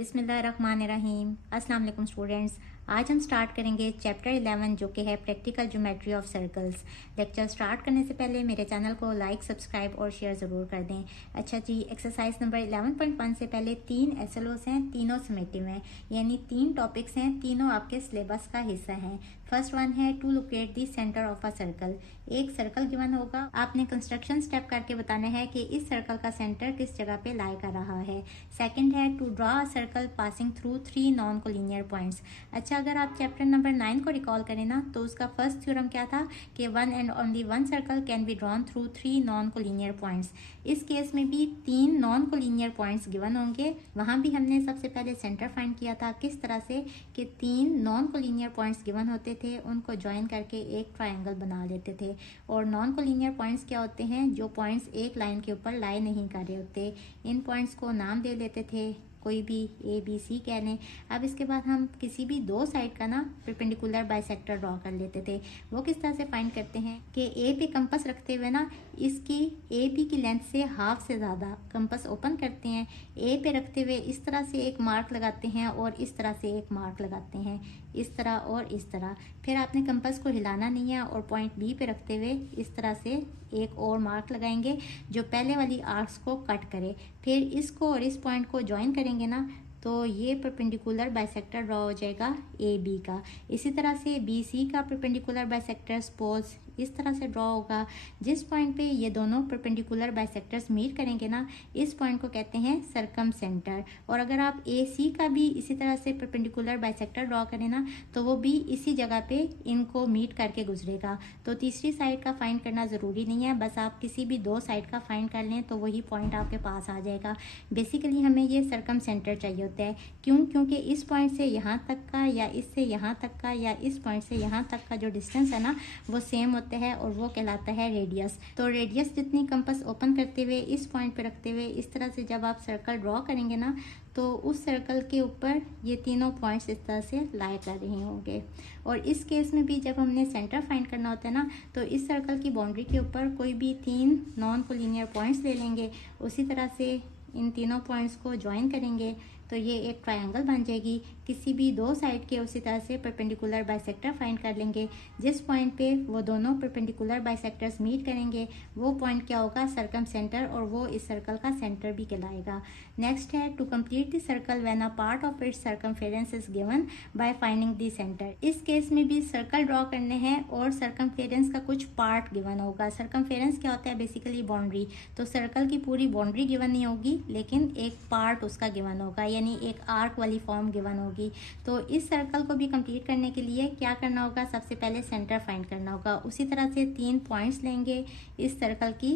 बिस्मिल्लाहिर्रहमानिर्रहीम। अस्सलाम वालेकुम स्टूडेंट्स। आज हम स्टार्ट करेंगे चैप्टर 11 जो कि है practical geometry of circles. Lecture start करने से पहले मेरे चैनल को लाइक, सब्सक्राइब और शेयर ज़रूर कर दें। अच्छा जी, एक्सरसाइज नंबर 11.1 से पहले 3 एसएलओस हैं, तीनों समेटिव हैं, यानी 3 टॉपिक्स हैं, तीनों आपके सिलेबस का हिस्सा हैं। फर्स्ट वन है to locate the centre of a circle. एक सर्कल गिवन होगा, आपने कंस्ट्रक्शन स्टेप करके बताना है कि इस सर्कल का सेंटर किस जगह पे लाई कर रहा है। सेकंड है to draw a circle passing through 3 non collinear points. अच्छा, अगर आप चैप्टर नंबर 9 को रिकॉल करें ना, तो उसका फर्स्ट थ्योरम क्या था कि one and only one circle can be drawn through 3 non collinear points. इस केस में भी 3 नॉन कोलिनियर पॉइंट्स गिवन होंगे। वहां भी हमने सबसे पहले सेंटर फाइंड किया था, किस तरह से कि 3 नॉन कोलिनियर पॉइंट्स गिवन होते थे, उनको ज्वाइन करके एक ट्राइंगल बना लेते थे। और नॉन कोलिनियर पॉइंट्स क्या होते हैं? जो पॉइंट्स एक लाइन के ऊपर लाई नहीं कर रहे होते। इन पॉइंट्स को नाम दे लेते थे, कोई भी ए बी सी कह लें। अब इसके बाद हम किसी भी दो साइड का ना परपेंडिकुलर बाइसेक्टर ड्रॉ कर लेते थे। वो किस तरह से फाइंड करते हैं कि ए पे कंपास रखते हुए ना इसकी ए बी की लेंथ से हाफ से ज़्यादा कंपास ओपन करते हैं। ए पे रखते हुए इस तरह से एक मार्क लगाते हैं और इस तरह से एक मार्क लगाते हैं, इस तरह और इस तरह। फिर आपने कंपास को हिलाना नहीं है और पॉइंट बी पे रखते हुए इस तरह से एक और मार्क लगाएंगे जो पहले वाली आर्क्स को कट करे। फिर इसको और इस पॉइंट को ज्वाइन करेंगे ना, तो ये परपेंडिकुलर बाइसेक्टर ड्रॉ हो जाएगा ए बी का। इसी तरह से बी सी का परपेंडिकुलर बाइसेक्टर सपोज इस तरह से ड्रॉ होगा। जिस पॉइंट पे ये दोनों परपेंडिकुलर बाइसेक्टर्स मीट करेंगे ना, इस पॉइंट को कहते हैं सरकम सेंटर। और अगर आप ए सी का भी इसी तरह से परपेंडिकुलर बाइसेक्टर ड्रॉ करें ना, तो वो भी इसी जगह पे इनको मीट करके गुजरेगा। तो तीसरी साइड का फाइंड करना ज़रूरी नहीं है, बस आप किसी भी दो साइड का फाइंड कर लें तो वही पॉइंट आपके पास आ जाएगा। बेसिकली हमें ये सरकम सेंटर चाहिए होता है। क्यों? क्योंकि इस पॉइंट से यहाँ तक का या इससे यहाँ तक का या इस पॉइंट से यहाँ तक का जो डिस्टेंस है ना, वो सेम होता है और वो कहलाता है रेडियस। तो रेडियस जितनी कंपास ओपन करते हुए इस पॉइंट पे रखते हुए इस तरह से जब आप सर्कल ड्रॉ करेंगे ना, तो उस सर्कल के ऊपर ये तीनों पॉइंट्स इस तरह से लाई कर रहे होंगे। और इस केस में भी जब हमने सेंटर फाइंड करना होता है ना, तो इस सर्कल की बाउंड्री के ऊपर कोई भी 3 नॉन कोलिनियर पॉइंट्स ले लेंगे, उसी तरह से इन तीनों पॉइंट्स को ज्वाइन करेंगे तो ये एक ट्रायंगल बन जाएगी। किसी भी दो साइड के उसी तरह से परपेंडिकुलर बाइसेक्टर फाइंड कर लेंगे। जिस पॉइंट पे वो दोनों परपेंडिकुलर बाइसेक्टर्स मीट करेंगे वो पॉइंट क्या होगा? सरकम सेंटर, और वो इस सर्कल का सेंटर भी कहलाएगा। नेक्स्ट है to complete the circle when a part of its circumference is given by finding the centre. इस केस में भी सर्कल ड्रॉ करने हैं और सर्कमफेरेंस का कुछ पार्ट गिवन होगा। सर्कमफेरेंस क्या होता है? Basically boundary. तो सर्कल की पूरी बाउंड्री गिवन नहीं होगी, लेकिन एक पार्ट उसका गिवन होगा, यानी एक आर्क वाली फॉर्म गिवन होगी। तो इस सर्कल को भी कंप्लीट करने के लिए क्या करना होगा? सबसे पहले सेंटर फाइंड करना होगा। उसी तरह से 3 पॉइंट्स लेंगे इस सर्कल की,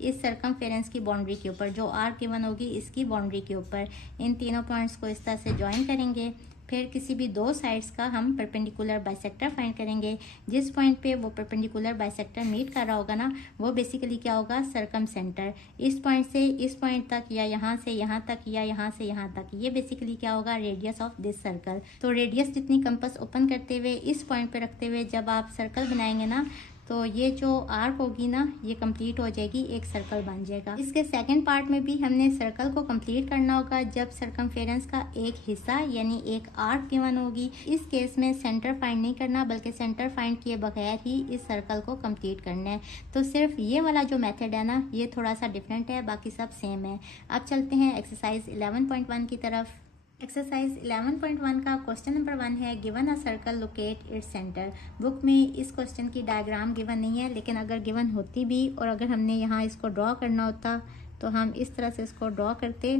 इस सर्कमफेरेंस की बाउंड्री के ऊपर, जो आर्क गिवन होगी इसकी बाउंड्री के ऊपर। इन तीनों पॉइंट्स को इस तरह से ज्वाइन करेंगे। फिर किसी भी दो साइड्स का हम परपेंडिकुलर बाइसेक्टर फाइंड करेंगे। जिस पॉइंट पे वो परपेंडिकुलर बाइसेक्टर मीट कर रहा होगा ना, वो बेसिकली क्या होगा? सरकम सेंटर। इस पॉइंट से इस पॉइंट तक या यहाँ से यहाँ तक या यहाँ से यहाँ तक, ये बेसिकली क्या होगा? Radius of this circle. तो रेडियस जितनी कंपास ओपन करते हुए इस पॉइंट पे रखते हुए जब आप सर्कल बनाएंगे ना, तो ये जो आर्क होगी ना, ये कंप्लीट हो जाएगी, एक सर्कल बन जाएगा। इसके सेकंड पार्ट में भी हमने सर्कल को कंप्लीट करना होगा जब सर्कमफेरेंस का एक हिस्सा यानी एक आर्क गिवन होगी। इस केस में सेंटर फाइंड नहीं करना, बल्कि सेंटर फाइंड किए बगैर ही इस सर्कल को कंप्लीट करना है। तो सिर्फ ये वाला जो मेथड है ना, ये थोड़ा सा डिफरेंट है, बाकी सब सेम है। अब चलते हैं एक्सरसाइज 11.1 की तरफ। एक्सरसाइज 11.1 का क्वेश्चन नंबर 1 है given a circle locate its centre. Book में इस क्वेश्चन की डायग्राम गिवन नहीं है, लेकिन अगर गिवन होती भी और अगर हमने यहाँ इसको ड्रॉ करना होता तो हम इस तरह से इसको ड्रॉ करते।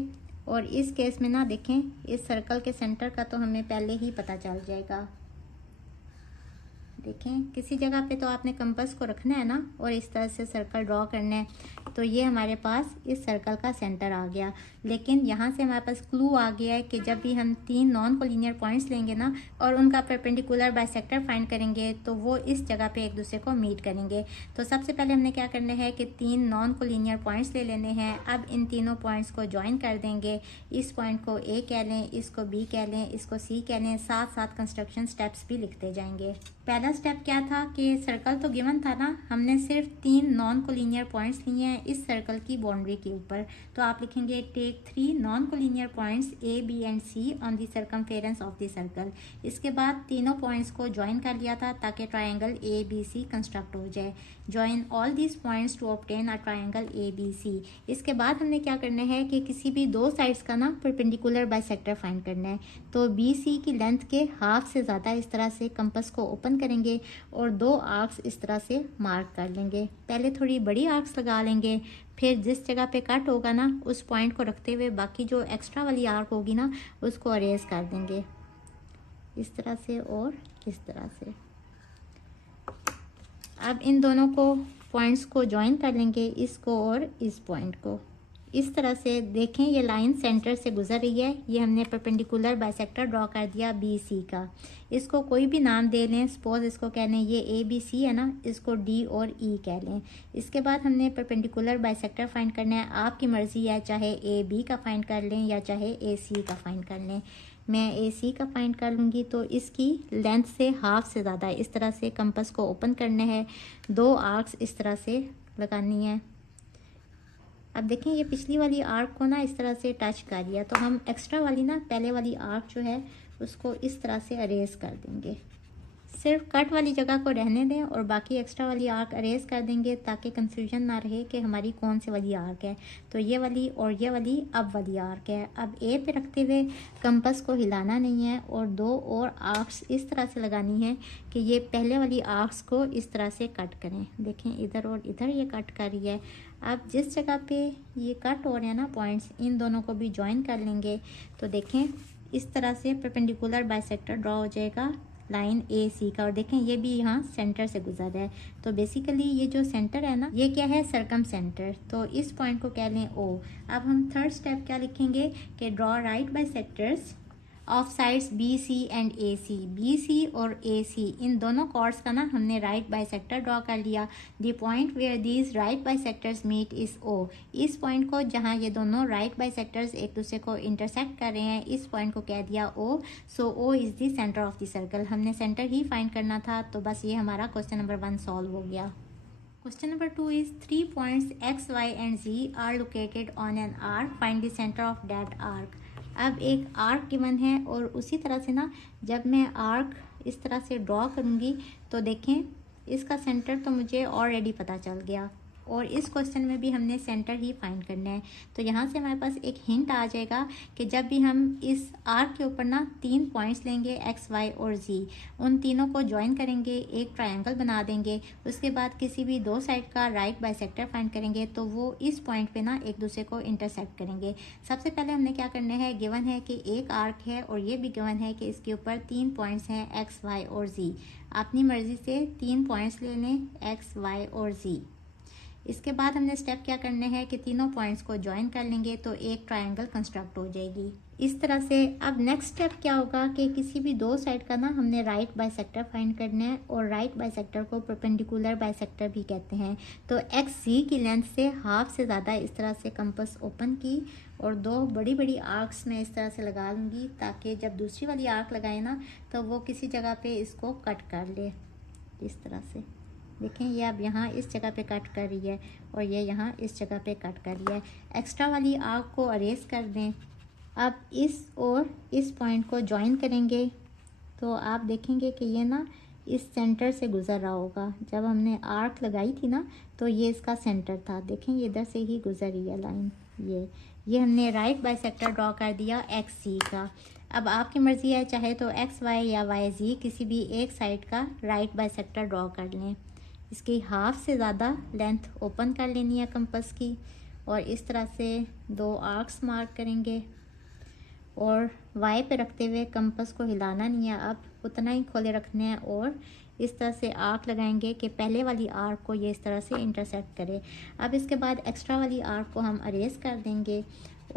और इस केस में ना देखें, इस सर्कल के सेंटर का तो हमें पहले ही पता चल जाएगा। देखें, किसी जगह पे तो आपने कंपास को रखना है ना और इस तरह से सर्कल ड्रॉ करना है, तो ये हमारे पास इस सर्कल का सेंटर आ गया। लेकिन यहाँ से हमारे पास क्लू आ गया है कि जब भी हम 3 नॉन कोलिनियर पॉइंट्स लेंगे ना और उनका परपेंडिकुलर बाइसेक्टर फाइंड करेंगे तो वो इस जगह पे एक दूसरे को मीट करेंगे। तो सबसे पहले हमने क्या करना है कि 3 नॉन कोलिनियर पॉइंट्स ले लेने हैं। अब इन तीनों पॉइंट्स को ज्वाइन कर देंगे। इस पॉइंट को ए कह लें, इसको बी कह लें, इसको सी कह लें, साथ साथ कंस्ट्रक्शन स्टेप्स भी लिखते जाएंगे। पहला स्टेप क्या था कि सर्कल तो गिवन था ना, हमने सिर्फ 3 नॉन कोलिनियर पॉइंट्स लिए हैं इस सर्कल की बाउंड्री के ऊपर। तो आप लिखेंगे take 3 non collinear points A, B and C on the circumference of the circle. इसके बाद तीनों पॉइंट्स को ज्वाइन कर लिया था ताकि triangle A B C construct हो जाए। Join all these points to obtain a triangle A B C. इसके बाद हमने क्या करना है कि किसी भी दो साइड्स का ना परपेंडिकुलर बाइसेक्टर फाइंड करना है। तो बी सी की लेंथ के हाफ से ज़्यादा इस तरह से कंपास को ओपन करेंगे और दो आर्क्स इस तरह से मार्क कर लेंगे। पहले थोड़ी बड़ी आर्क्स लगा लेंगे, फिर जिस जगह पे कट होगा ना उस पॉइंट को रखते हुए बाकी जो एक्स्ट्रा वाली आर्क होगी ना उसको अरेज कर देंगे इस तरह से और इस तरह से। अब इन दोनों को पॉइंट्स को ज्वाइन कर लेंगे, इसको और इस पॉइंट को इस तरह से। देखें ये लाइन सेंटर से गुजर रही है। ये हमने परपेंडिकुलर बाइसेक्टर ड्रॉ कर दिया बी सी का। इसको कोई भी नाम दे लें, सपोज इसको कह लें ये ए बी सी है ना, इसको डी और ई कह लें। इसके बाद हमने परपेंडिकुलर बाइसेक्टर फाइंड करना है। आपकी मर्जी है, चाहे ए बी का फाइंड कर लें या चाहे ए सी का फाइंड कर लें। मैं ए सी का फाइंड कर लूँगी। तो इसकी लेंथ से हाफ से ज़्यादा इस तरह से कंपास को ओपन करना है, दो आर्क्स इस तरह से लगानी है। अब देखें ये पिछली वाली आर्क को ना इस तरह से टच कर दिया, तो हम एक्स्ट्रा वाली ना पहले वाली आर्क जो है उसको इस तरह से अरेज कर देंगे। सिर्फ कट वाली जगह को रहने दें और बाकी एक्स्ट्रा वाली आर्क अरेज कर देंगे ताकि कंफ्यूजन ना रहे कि हमारी कौन सी वाली आर्क है। तो ये वाली और ये वाली अब वाली आर्क है। अब ए पे रखते हुए कंपास को हिलाना नहीं है और दो और आर्क्स इस तरह से लगानी है कि ये पहले वाली आर्क्स को इस तरह से कट करें। देखें इधर और इधर ये कट कर रही है। अब जिस जगह पे ये कट हो रहे हैं ना पॉइंट्स, इन दोनों को भी ज्वाइन कर लेंगे। तो देखें इस तरह से परपेंडिकुलर बाइसेक्टर ड्रॉ हो जाएगा लाइन ए सी का। और देखें ये भी यहाँ सेंटर से गुजर रहा है। तो बेसिकली ये जो सेंटर है ना ये क्या है, सरकम सेंटर। तो इस पॉइंट को कह लें ओ। अब हम थर्ड स्टेप क्या लिखेंगे कि draw right bisectors of sides B C and A C. B C और ए सी इन दोनों कॉर्ड्स का ना हमने राइट बाइसेक्टर ड्रॉ कर लिया। The point where these right bisectors meet is O. इस पॉइंट को जहाँ ये दोनों राइट बाइसेक्टर्स एक दूसरे को इंटरसेक्ट कर रहे हैं इस पॉइंट को कह दिया O. So O is the centre of the circle. हमने सेंटर ही फाइंड करना था। तो बस ये हमारा क्वेश्चन नंबर 1 सॉल्व हो गया। Question number 2 is 3 points x, y and z are located on an arc. Find the center of that arc. अब एक आर्क गिवन है और उसी तरह से ना जब मैं आर्क इस तरह से ड्रॉ करूँगी तो देखें इसका सेंटर तो मुझे ऑलरेडी पता चल गया और इस क्वेश्चन में भी हमने सेंटर ही फाइंड करना है। तो यहाँ से हमारे पास एक हिंट आ जाएगा कि जब भी हम इस आर्क के ऊपर ना 3 पॉइंट्स लेंगे x, y और z, उन तीनों को ज्वाइन करेंगे, एक ट्रायंगल बना देंगे। उसके बाद किसी भी दो साइड का राइट बाइसेक्टर फाइंड करेंगे तो वो इस पॉइंट पे ना एक दूसरे को इंटरसेक्ट करेंगे। सबसे पहले हमने क्या करना है, गिवन है कि एक आर्क है और ये भी गिवन है कि इसके ऊपर 3 पॉइंट्स हैं x, y और z। अपनी मर्जी से 3 पॉइंट्स ले लें x, y और z। इसके बाद हमने स्टेप क्या करने हैं कि तीनों पॉइंट्स को ज्वाइन कर लेंगे तो एक ट्रायंगल कंस्ट्रक्ट हो जाएगी इस तरह से। अब नेक्स्ट स्टेप क्या होगा कि किसी भी दो साइड का ना हमने राइट बाइसेक्टर फाइंड करना है और राइट बाइसेक्टर को परपेंडिकुलर बाइसेक्टर भी कहते हैं। तो एक्स जी की लेंथ से हाफ से ज़्यादा इस तरह से कंपास ओपन की और दो बड़ी बड़ी आर्क्स में इस तरह से लगा लूँगी ताकि जब दूसरी वाली आर्क लगाए ना तो वो किसी जगह पे इसको कट कर ले इस तरह से। देखें ये अब यहाँ इस जगह पे कट कर रही है और ये यहाँ इस जगह पे कट कर रही है। एक्स्ट्रा वाली आर्क को अरेज कर दें। अब इस और इस पॉइंट को ज्वाइन करेंगे तो आप देखेंगे कि ये ना इस सेंटर से गुज़र रहा होगा। जब हमने आर्क लगाई थी ना तो ये इसका सेंटर था। देखें ये इधर से ही गुज़र रही है लाइन। ये हमने राइट बाइसेक्टर ड्रॉ कर दिया एक्स सी का। अब आपकी मर्ज़ी है, चाहे तो एक्स वाई या वाई जी किसी भी एक साइड का राइट बाइसेक्टर ड्रॉ कर लें। इसकी हाफ से ज़्यादा लेंथ ओपन कर लेनी है कंपास की और इस तरह से दो आर्क्स मार्क करेंगे और वाई पे रखते हुए कंपास को हिलाना नहीं है, अब उतना ही खोले रखने हैं और इस तरह से आर्क लगाएंगे कि पहले वाली आर्क को ये इस तरह से इंटरसेक्ट करे। अब इसके बाद एक्स्ट्रा वाली आर्क को हम अरेज कर देंगे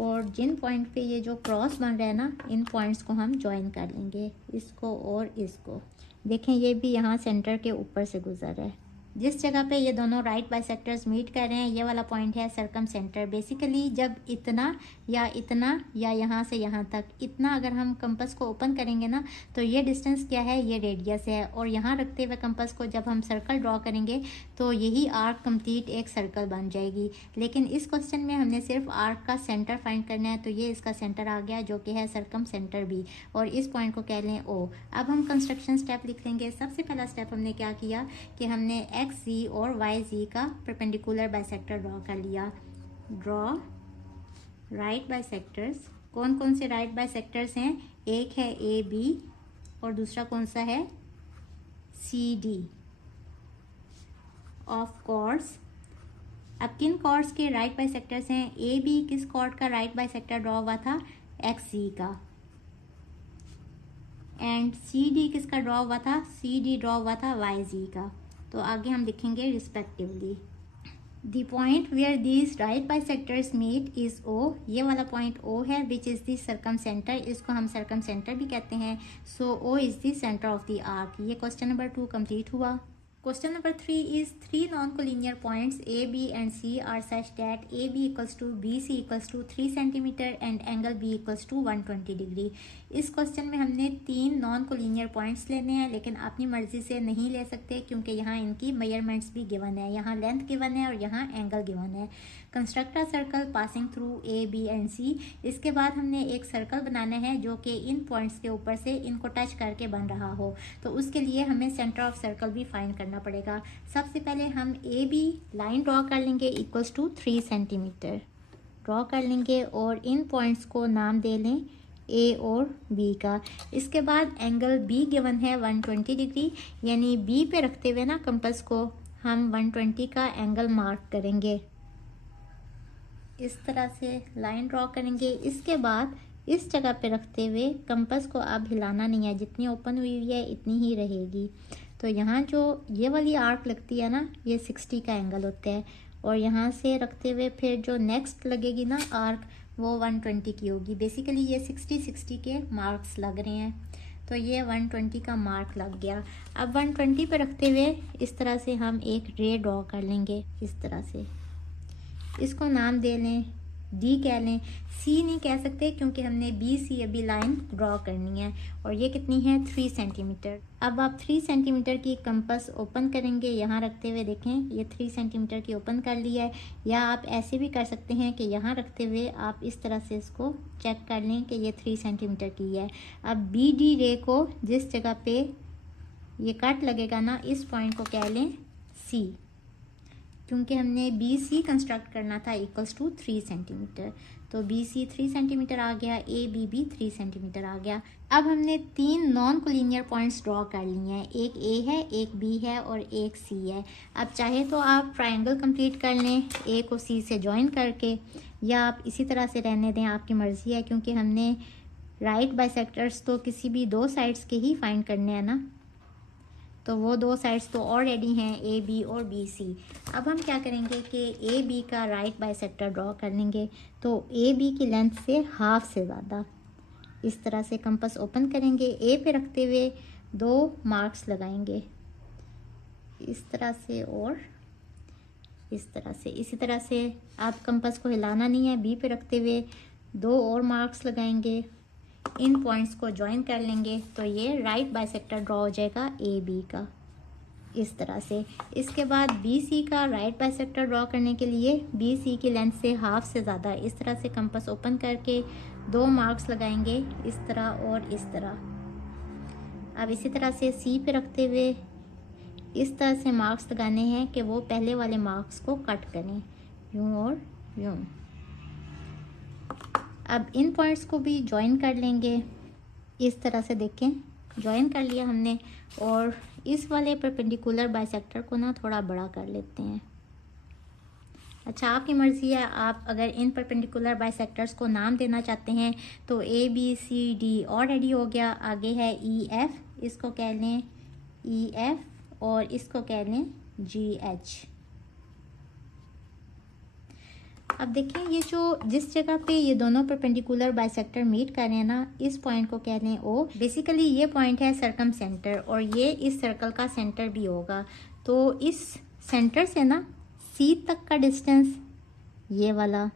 और जिन पॉइंट पे ये जो क्रॉस बन रहा है ना इन पॉइंट्स को हम ज्वाइन कर लेंगे, इसको और इसको। देखें ये भी यहाँ सेंटर के ऊपर से गुजर है। जिस जगह पे ये दोनों राइट बाइसेक्टर्स मीट कर रहे हैं, ये वाला पॉइंट है सरकम सेंटर। बेसिकली जब इतना या यहाँ से यहाँ तक इतना अगर हम कंपास को ओपन करेंगे ना, तो ये डिस्टेंस क्या है, ये रेडियस है। और यहाँ रखते हुए कंपास को जब हम सर्कल ड्रॉ करेंगे तो यही आर्क कंप्लीट एक सर्कल बन जाएगी। लेकिन इस क्वेश्चन में हमने सिर्फ आर्क का सेंटर फाइंड करना है, तो ये इसका सेंटर आ गया जो कि है सरकम सेंटर भी, और इस पॉइंट को कह लें ओ। अब हम कंस्ट्रक्शन स्टेप लिख लेंगे। सबसे पहला स्टेप हमने क्या किया कि हमने एक्स जी और वाई जी का परपेंडिकुलर बाइसेक्टर ड्रॉ कर लिया। Draw right bisectors. कौन कौन से राइट बाइसेक्टर्स हैं? एक है ए बी और दूसरा कौन सा है, सी डी ऑफ कॉर्ड्स। अब किन कॉर्ड्स के राइट बाइसेक्टर्स हैं? ए बी किस कॉर्ड का राइट बाइसेक्टर ड्रॉ हुआ था? एक्स जी का। एंड सी डी किसका ड्रॉ हुआ था? सी डी ड्रॉ हुआ था वाई जी का। तो आगे हम लिखेंगे respectively. The point where these right bisectors meet is O. ये वाला पॉइंट ओ है, which is the circumcentre. इसको हम सर्कम सेंटर भी कहते हैं। So O is the centre of the arc. ये क्वेश्चन नंबर 2 कंप्लीट हुआ। Question number 3 is 3 non-collinear points A, B and C are such that AB equals to BC equals to 3 cm and angle B equals to 120 degree। इस question में हमने 3 non collinear points लेने हैं, लेकिन अपनी मर्जी से नहीं ले सकते क्योंकि यहाँ इनकी मेजरमेंट्स भी गिवन है। यहाँ लेंथ गिवन है और यहाँ एंगल गिवन है। Construct a circle passing through A, B and C। इसके बाद हमने एक सर्कल बनाना है जो कि इन पॉइंट्स के ऊपर से इनको टच करके बन रहा हो। तो उसके लिए हमें सेंटर ऑफ सर्कल भी फाइंड करना पड़ेगा। सबसे पहले हम ए बी लाइन ड्रॉ कर लेंगे इक्वल्स टू 3 सेंटीमीटर ड्रॉ कर लेंगे और इन पॉइंट्स को नाम दे लें ए और बी का। इसके बाद एंगल बी गिवन है 120 डिग्री, यानी बी पे रखते हुए ना कंपास को हम 120 का एंगल मार्क करेंगे। इस तरह से लाइन ड्रॉ करेंगे। इसके बाद इस जगह पे रखते हुए कंपास को अब हिलाना नहीं है, जितनी ओपन हुई है इतनी ही रहेगी। तो यहाँ जो ये वाली आर्क लगती है ना, ये 60 का एंगल होता है, और यहाँ से रखते हुए फिर जो नेक्स्ट लगेगी ना आर्क, वो 120 की होगी। बेसिकली ये 60 के मार्क्स लग रहे हैं, तो ये 120 का मार्क लग गया। अब 120 पे रखते हुए इस तरह से हम एक रे ड्रॉ कर लेंगे। इस तरह से इसको नाम दे लें डी कह लें। सी नहीं कह सकते क्योंकि हमने बी सी अभी लाइन ड्रॉ करनी है, और ये कितनी है 3 सेंटीमीटर। अब आप 3 सेंटीमीटर की कंपास ओपन करेंगे, यहाँ रखते हुए देखें ये 3 सेंटीमीटर की ओपन कर ली है। या आप ऐसे भी कर सकते हैं कि यहाँ रखते हुए आप इस तरह से इसको चेक कर लें कि ये 3 सेंटीमीटर की है। अब बी डी रे को जिस जगह पे ये कट लगेगा ना, इस पॉइंट को कह लें सी, क्योंकि हमने बी सी कंस्ट्रक्ट करना था इक्वल्स टू 3 सेंटीमीटर। तो बी सी 3 सेंटीमीटर आ गया, ए बी भी 3 सेंटीमीटर आ गया। अब हमने 3 नॉन कोलिनियर पॉइंट्स ड्रॉ कर लिए हैं। एक ए है, एक बी है और एक सी है। अब चाहे तो आप ट्रायंगल कंप्लीट कर लें ए को सी से ज्वाइन करके, या आप इसी तरह से रहने दें, आपकी मर्ज़ी है, क्योंकि हमने राइट बाइसेक्टर्स तो किसी भी 2 साइड्स के ही फाइंड करने हैं ना। तो वो 2 साइड्स तो ऑलरेडी हैं, ए बी और बी सी। अब हम क्या करेंगे कि ए बी का राइट बाइसेक्टर ड्रॉ कर लेंगे। तो ए बी की लेंथ से हाफ से ज़्यादा इस तरह से कंपास ओपन करेंगे। ए पे रखते हुए 2 मार्क्स लगाएंगे, इस तरह से और इस तरह से। इसी तरह से आप कंपास को हिलाना नहीं है, बी पे रखते हुए 2 और मार्क्स लगाएंगे, इन पॉइंट्स को ज्वाइन कर लेंगे। तो ये राइट बाइसेक्टर ड्रॉ हो जाएगा ए बी का, इस तरह से। इसके बाद बी सी का राइट बाइसेक्टर ड्रॉ करने के लिए बी सी की लेंथ से हाफ से ज़्यादा इस तरह से कंपास ओपन करके 2 मार्क्स लगाएंगे, इस तरह और इस तरह। अब इसी तरह से सी पे रखते हुए इस तरह से मार्क्स लगाने हैं कि वो पहले वाले मार्क्स को कट करें, यूँ और यूँ। अब इन पॉइंट्स को भी ज्वाइन कर लेंगे, इस तरह से देखें ज्वाइन कर लिया हमने। और इस वाले परपेंडिकुलर बाइसेक्टर को ना थोड़ा बड़ा कर लेते हैं। अच्छा, आपकी मर्ज़ी है, आप अगर इन परपेंडिकुलर बाइसेक्टर्स को नाम देना चाहते हैं तो A B C D already हो गया। आगे है ई एफ, इसको कह लें ई एफ और इसको कह लें जी एच। अब देखें ये जो जिस जगह पे ये दोनों परपेंडिकुलर बाइसेक्टर मीट कर रहे हैं ना, इस पॉइंट को कहते हैं ओ। बेसिकली ये पॉइंट है सर्कम सेंटर और ये इस सर्कल का सेंटर भी होगा। तो इस सेंटर से ना सी तक का डिस्टेंस ये वाला,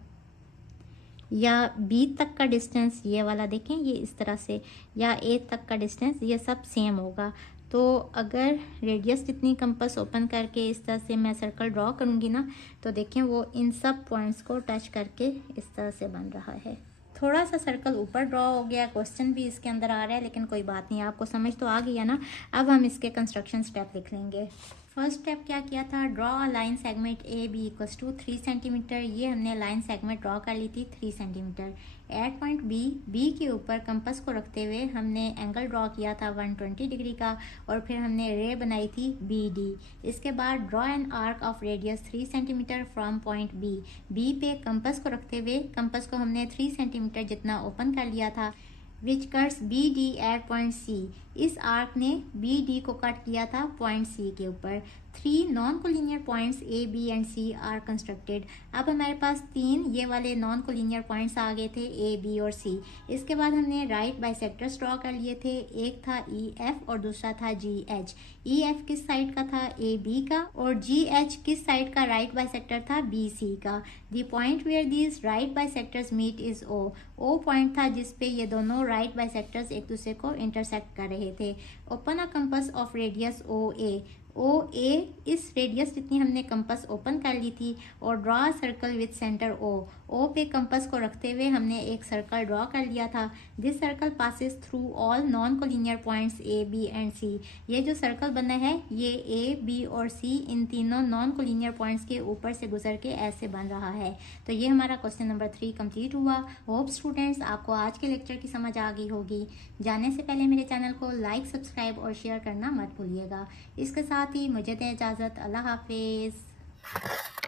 या बी तक का डिस्टेंस ये वाला, देखें ये इस तरह से, या ए तक का डिस्टेंस, ये सब सेम होगा। तो अगर रेडियस जितनी कंपास ओपन करके इस तरह से मैं सर्कल ड्रॉ करूँगी ना, तो देखें वो इन सब पॉइंट्स को टच करके इस तरह से बन रहा है। थोड़ा सा सर्कल ऊपर ड्रॉ हो गया, क्वेश्चन भी इसके अंदर आ रहा है, लेकिन कोई बात नहीं, आपको समझ तो आ गई है ना। अब हम इसके कंस्ट्रक्शन स्टेप लिख लेंगे। फर्स्ट स्टेप क्या किया था, draw a line segment A B equals to 3 centimetre. ये हमने लाइन सेगमेंट ड्रॉ कर ली थी 3 सेंटीमीटर। एट पॉइंट बी के ऊपर कंपास को रखते हुए हमने एंगल ड्रॉ किया था 120 डिग्री का, और फिर हमने रे बनाई थी बी डी। इसके बाद draw an arc of radius 3 centimetre from point B पे कंपास को रखते हुए कंपास को हमने 3 सेंटीमीटर जितना ओपन कर लिया था, which cuts B D at point C. इस आर्क ने बी डी को कट किया था पॉइंट सी के ऊपर। 3 non collinear points A B and C are constructed. अब हमारे पास 3 ये वाले नॉन कोलिनियर पॉइंट्स आ गए थे, ए बी और सी। इसके बाद हमने राइट बाइसेक्टर्स ड्रॉ कर लिए थे, एक था ई एफ और दूसरा था जी एच। ई एफ किस साइड का था, ए बी का, और जी एच किस साइड का राइट बाइसेक्टर था, बी सी का। The point where these right bisectors meet is O. O point था जिसपे ये दोनों राइट बाइसेक्टर्स एक दूसरे को इंटरसेक्ट कर रहे थे। Open a compass of radius O A. O A, इस रेडियस जितनी हमने कंपास ओपन कर ली थी, और draw circle with centre O. O पे कंपास को रखते हुए हमने एक सर्कल ड्रॉ कर लिया था। This circle passes through all non collinear points A B and C. ये जो सर्कल बना है ये ए बी और सी इन तीनों नॉन कोलिनियर पॉइंट्स के ऊपर से गुजर के ऐसे बन रहा है। तो ये हमारा क्वेश्चन नंबर 3 कंप्लीट हुआ। होप स्टूडेंट्स आपको आज के लेक्चर की समझ आ गई होगी। जाने से पहले मेरे चैनल को लाइक, सब्सक्राइब और शेयर करना मत भूलिएगा। इसके साथ ही मुझे दें इजाज़त। अल्लाह हाफिज़।